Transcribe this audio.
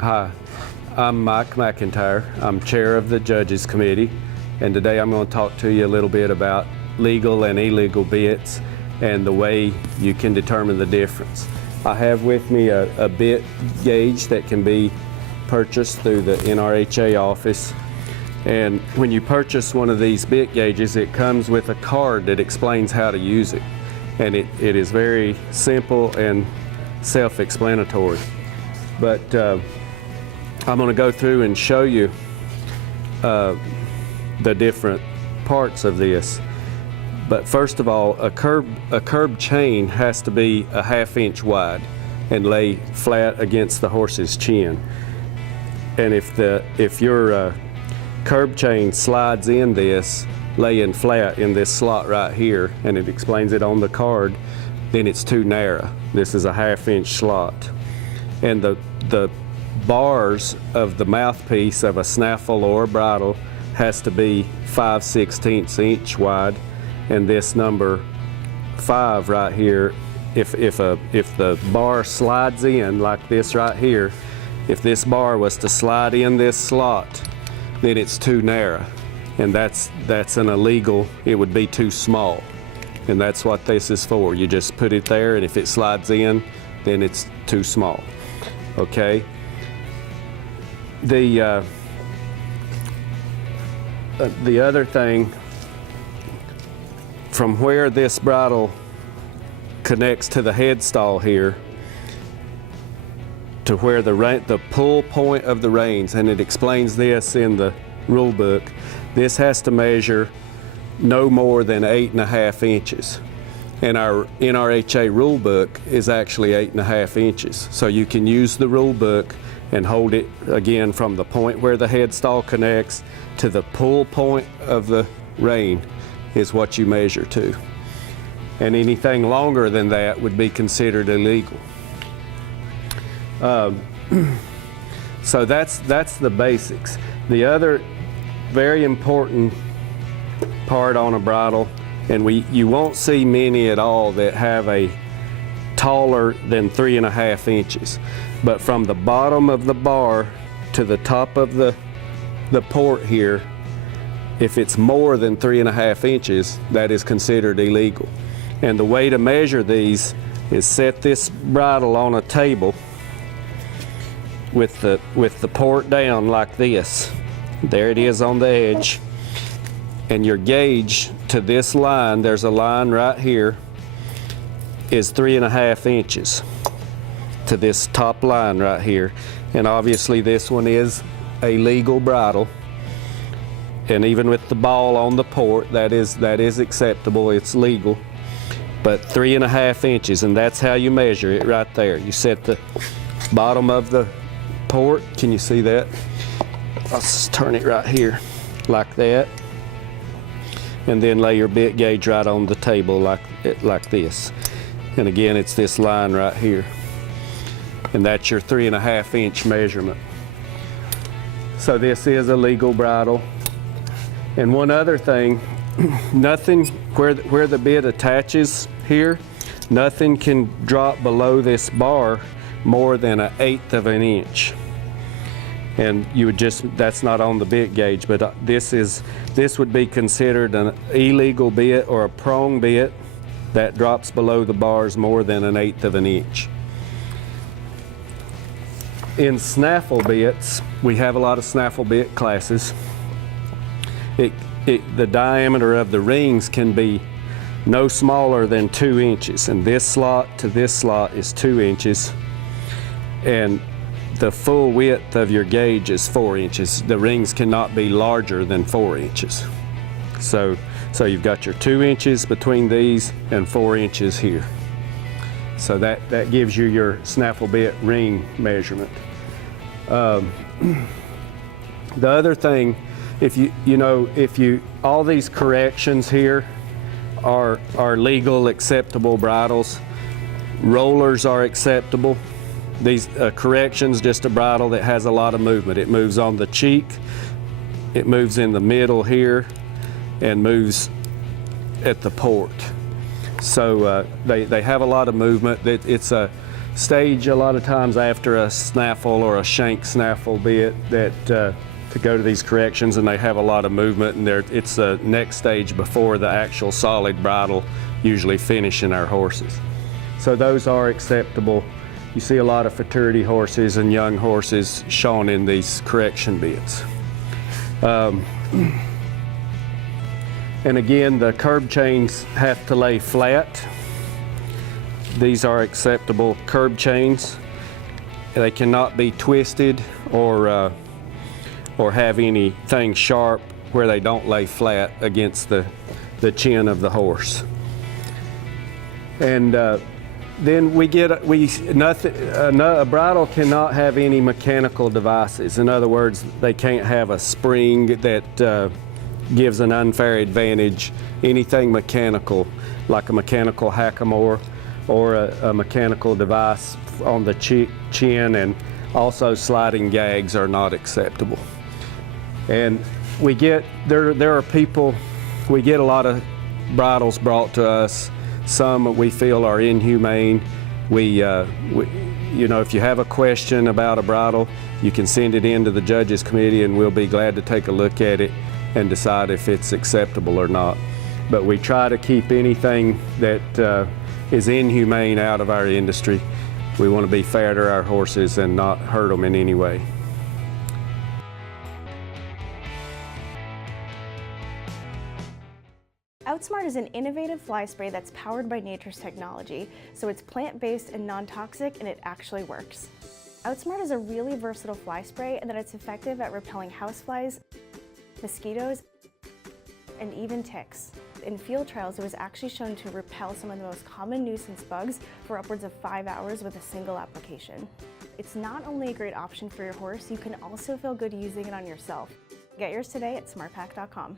Hi, I'm Mike McIntyre. I'm chair of the Judges Committee, and today I'm going to talk to you a little bit about legal and illegal bits and the way you can determine the difference. I have with me a bit gauge that can be purchased through the NRHA office, and when you purchase one of these bit gauges, it comes with a card that explains how to use it, and it is very simple and self-explanatory. But I'm going to go through and show you the different parts of this. But first of all, a curb chain has to be a 1/2 inch wide and lay flat against the horse's chin. And if your curb chain slides in this, laying flat in this slot right here, and it explains it on the card, then it's too narrow. This is a 1/2 inch slot. And the bars of the mouthpiece of a snaffle or a bridle has to be 5/16 inch wide, and this number 5 right here, if the bar slides in like this right here, if this bar was to slide in this slot, then it's too narrow, and that's an illegal. It would be too small, and that's what this is for. You just put it there, and if it slides in, then it's too small. Okay. The other thing, from where this bridle connects to the headstall here to where the pull point of the reins, and it explains this in the rule book, this has to measure no more than 8.5 inches. And our NRHA rule book is actually 8.5 inches. So you can use the rule book and hold it again from the point where the headstall connects to the pull point of the rein is what you measure to. And anything longer than that would be considered illegal. So that's the basics. The other very important part on a bridle, and you won't see many at all that have a taller than 3.5 inches. But from the bottom of the bar to the top of the port here, if it's more than 3.5 inches, that is considered illegal. And the way to measure these is set this bridle on a table with the port down like this. There it is on the edge. And your gauge to this line, there's a line right here, is 3.5 inches to this top line right here. And obviously this one is a legal bridle. And even with the ball on the port, that is acceptable, it's legal. But 3.5 inches, and that's how you measure it right there. You set the bottom of the port, can you see that? I'll just turn it right here, like that. And then lay your bit gauge right on the table like this. And again, it's this line right here. And that's your 3.5 inch measurement. So this is a legal bridle. And one other thing, nothing, where the bit attaches here, nothing can drop below this bar more than 1/8 of an inch. And you would that's not on the bit gauge, but this would be considered an illegal bit or a prong bit that drops below the bars more than 1/8 of an inch. In snaffle bits, we have a lot of snaffle bit classes. The diameter of the rings can be no smaller than 2 inches, and this slot to this slot is 2 inches, and the full width of your gauge is 4 inches. The rings cannot be larger than 4 inches. So you've got your 2 inches between these and 4 inches here. So that gives you your snaffle bit ring measurement. The other thing, if all these corrections here are legal, acceptable bridles. Rollers are acceptable. These corrections, just a bridle that has a lot of movement. It moves on the cheek, it moves in the middle here and moves at the port. So they have a lot of movement. It's a stage a lot of times after a snaffle or a shank snaffle bit that to go to these corrections, and they have a lot of movement, and it's the next stage before the actual solid bridle usually finishing our horses. So those are acceptable. You see a lot of futurity horses and young horses shown in these correction bits. And again, the curb chains have to lay flat. These are acceptable curb chains. They cannot be twisted or have anything sharp where they don't lay flat against the chin of the horse. And then a bridle cannot have any mechanical devices. In other words, they can't have a spring that gives an unfair advantage. Anything mechanical, like a mechanical hackamore or a mechanical device on the chin, and also sliding gags are not acceptable. And we get, there are people, we get a lot of bridles brought to us. Some we feel are inhumane. You know, if you have a question about a bridle, you can send it in to the judges committee, and we'll be glad to take a look at it and decide if it's acceptable or not. But we try to keep anything that is inhumane out of our industry. We want to be fair to our horses and not hurt them in any way. Outsmart is an innovative fly spray that's powered by nature's technology, so it's plant-based and non-toxic, and it actually works. Outsmart is a really versatile fly spray in that it's effective at repelling houseflies, mosquitoes, and even ticks. In field trials, it was actually shown to repel some of the most common nuisance bugs for upwards of 5 hours with a single application. It's not only a great option for your horse, you can also feel good using it on yourself. Get yours today at smartpack.com.